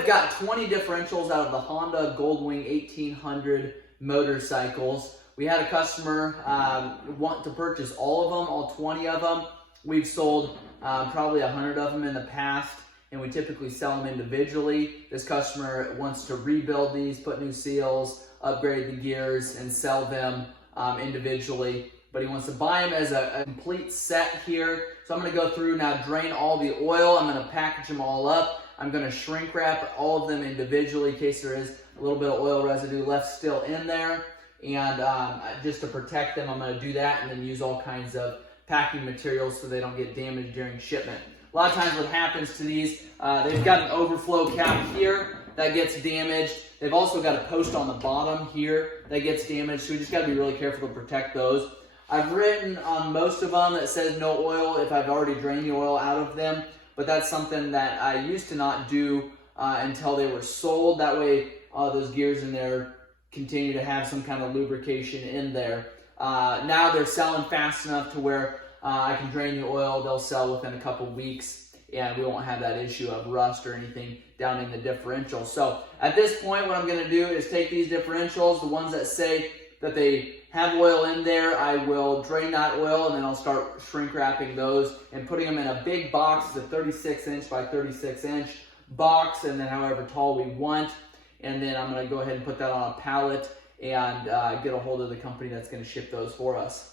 have got 20 differentials out of the Honda Goldwing 1800 motorcycles. We had a customer want to purchase all of them, all 20 of them. We've sold probably 100 of them in the past, and we typically sell them individually. This customer wants to rebuild these, put new seals, upgrade the gears, and sell them individually. But he wants to buy them as a complete set here. So I'm going to go through now, drain all the oil. I'm going to package them all up. I'm going to shrink wrap all of them individually in case there is a little bit of oil residue left still in there. And just to protect them, I'm going to do that and then use all kinds of packing materials so they don't get damaged during shipment. A lot of times what happens to these, they've got an overflow cap here that gets damaged. They've also got a post on the bottom here that gets damaged, so we just got to be really careful to protect those. I've written on most of them that says no oil if I've already drained the oil out of them, but that's something that I used to not do until they were sold. That way those gears in there continue to have some kind of lubrication in there. Now they're selling fast enough to where I can drain the oil. They'll sell within a couple weeks, and we won't have that issue of rust or anything down in the differential. So at this point, what I'm going to do is take these differentials, the ones that say that they have oil in there, I will drain that oil, and then I'll start shrink wrapping those and putting them in a big box. It's a 36 inch by 36 inch box, and then however tall we want. And then I'm going to go ahead and put that on a pallet and get a hold of the company that's going to ship those for us.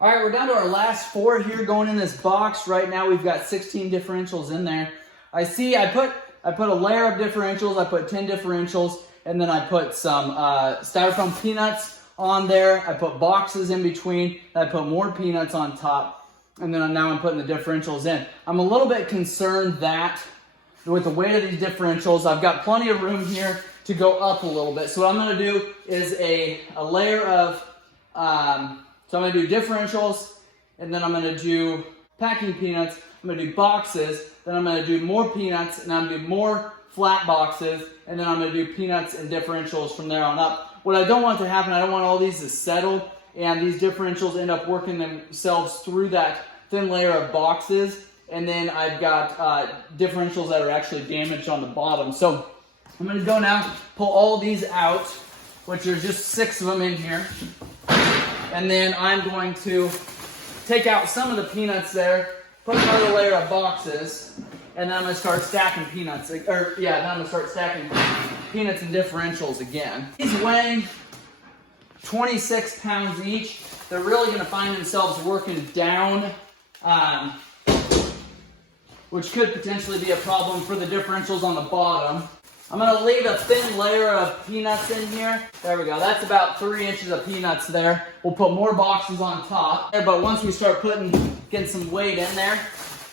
All right, we're down to our last 4 here going in this box. Right now we've got 16 differentials in there. I see I put a layer of differentials, I put 10 differentials, and then I put some styrofoam peanuts on there. I put boxes in between, and I put more peanuts on top, and then now I'm putting the differentials in. I'm a little bit concerned that with the weight of these differentials, I've got plenty of room here to go up a little bit. So what I'm gonna do is a layer of, so I'm going to do differentials, and then I'm going to do packing peanuts, I'm going to do boxes, then I'm going to do more peanuts, and I'm going to do more flat boxes, and then I'm going to do peanuts and differentials from there on up. What I don't want to happen, I don't want all these to settle, and these differentials end up working themselves through that thin layer of boxes, and then I've got differentials that are actually damaged on the bottom. So I'm going to go now, pull all these out, which are just 6 of them in here. And then I'm going to take out some of the peanuts there, put another layer of boxes, and then I'm going to start stacking peanuts. Then I'm going to start stacking peanuts and differentials again. These weighing 26 pounds each. They're really going to find themselves working down, which could potentially be a problem for the differentials on the bottom. I'm going to leave a thin layer of peanuts in here. There we go. That's about 3 inches of peanuts there. We'll put more boxes on top. But once we start getting some weight in there,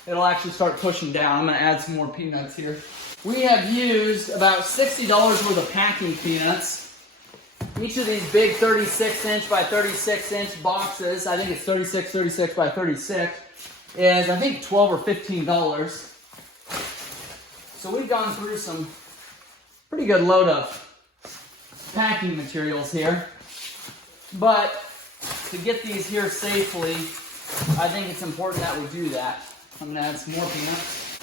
it'll actually start pushing down. I'm going to add some more peanuts here. We have used about $60 worth of packing peanuts. Each of these big 36 inch by 36 inch boxes, I think it's 36 by 36, is I think $12 or $15. So we've gone through some pretty good load of packing materials here, but to get these here safely, I think it's important that we do that. I'm going to add some more peanuts.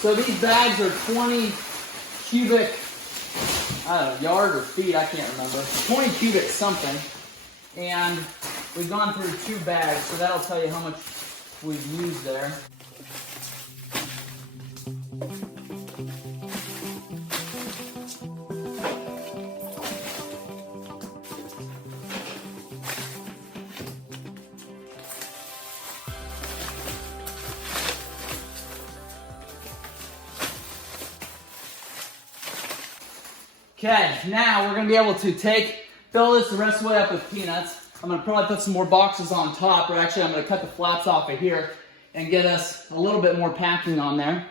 So these bags are 20 cubic, I don't know, yard or feet, I can't remember, 20 cubic something, and we've gone through 2 bags, so that'll tell you how much we've used there. Okay, now we're going to be able to fill this the rest of the way up with peanuts. I'm going to probably put some more boxes on top, or actually I'm going to cut the flaps off of here and get us a little bit more packing on there.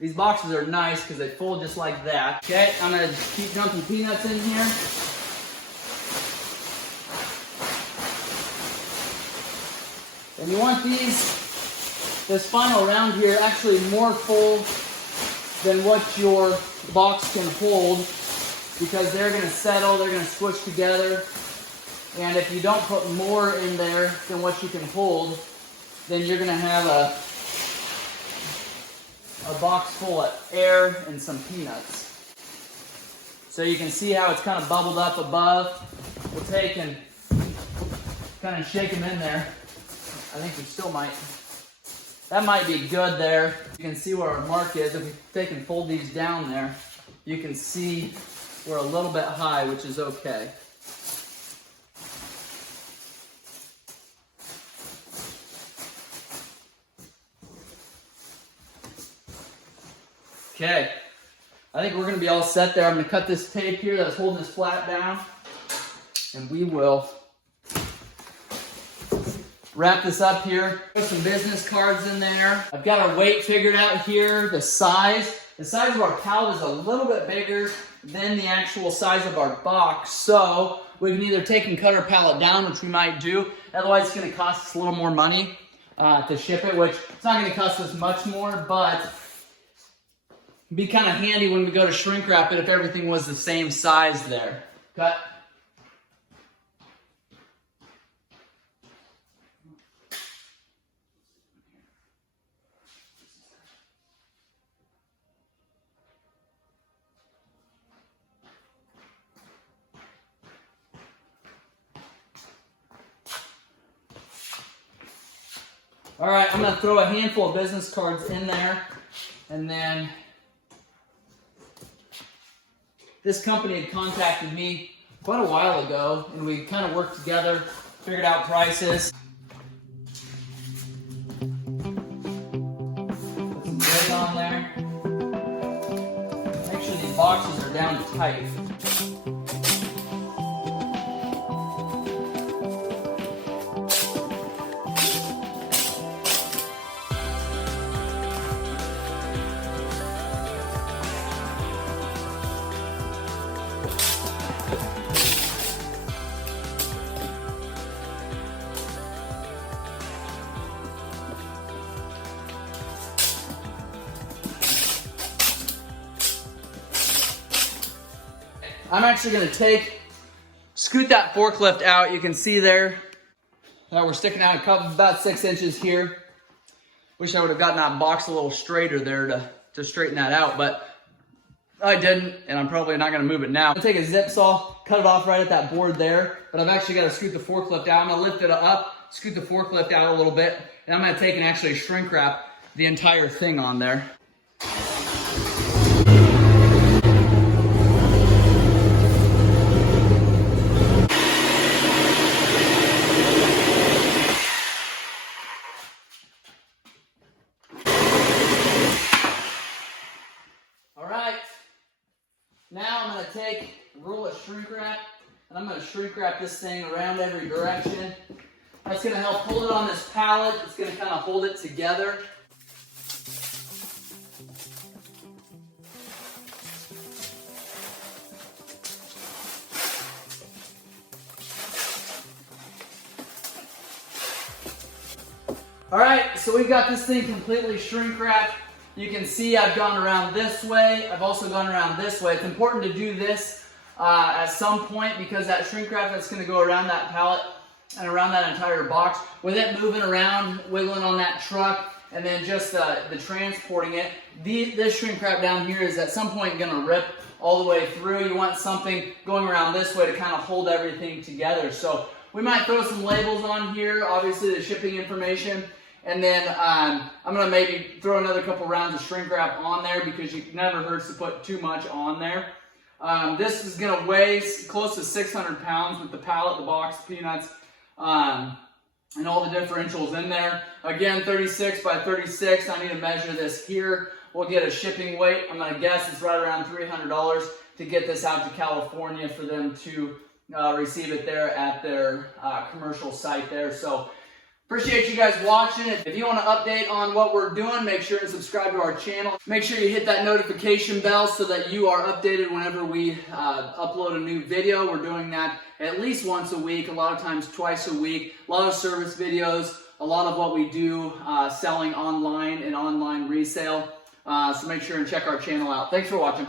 These boxes are nice because they fold just like that. Okay, I'm going to keep dumping peanuts in here. And you want this final round here actually more full than what your box can hold, because they're going to settle, they're going to squish together. And if you don't put more in there than what you can hold, then you're going to have a box full of air and some peanuts. So you can see how it's kind of bubbled up above. We'll take and kind of shake them in there. I think we still might. That might be good there. You can see where our mark is. If we take and fold these down there, you can see we're a little bit high, which is okay. Okay, I think we're going to be all set there. I'm going to cut this tape here that's holding this flat down, and we will wrap this up here. Put some business cards in there. I've got our weight figured out here, the size. The size of our pallet is a little bit bigger than the actual size of our box, so we can either take and cut our pallet down, which we might do. Otherwise, it's going to cost us a little more money to ship it, which it's not going to cost us much more, but be kind of handy when we go to shrink wrap it if everything was the same size there. Cut. All right, I'm going to throw a handful of business cards in there, and then this company had contacted me quite a while ago, and we kind of worked together, figured out prices. Put some gray on there. Make sure these boxes are down tight. I'm actually going to scoot that forklift out. You can see there that we're sticking out about 6 inches here. Wish I would have gotten that box a little straighter there to straighten that out, but I didn't, and I'm probably not going to move it now. I'm going to take a zip saw, cut it off right at that board there, but I've actually got to scoot the forklift out. I'm going to lift it up, scoot the forklift out a little bit, and I'm going to take and actually shrink wrap the entire thing on there. Now I'm going to take a roll of shrink wrap, and I'm going to shrink wrap this thing around every direction. That's going to help hold it on this pallet. It's going to kind of hold it together. All right, so we've got this thing completely shrink wrapped. You can see I've gone around this way. I've also gone around this way. It's important to do this at some point, because that shrink wrap that's going to go around that pallet and around that entire box, with it moving around, wiggling on that truck, and then just the transporting it. This shrink wrap down here is at some point going to rip all the way through. You want something going around this way to kind of hold everything together. So we might throw some labels on here, obviously the shipping information. And then I'm going to maybe throw another couple rounds of shrink wrap on there, because it never hurts to put too much on there. This is going to weigh close to 600 pounds with the pallet, the box, the peanuts, and all the differentials in there. Again, 36 by 36. I need to measure this here. We'll get a shipping weight. I'm going to guess it's right around $300 to get this out to California for them to receive it there at their commercial site there. So appreciate you guys watching. If you want to update on what we're doing, make sure and subscribe to our channel. Make sure you hit that notification bell so that you are updated whenever we upload a new video. We're doing that at least once a week, a lot of times twice a week. A lot of service videos, a lot of what we do selling online and online resale. So make sure and check our channel out. Thanks for watching.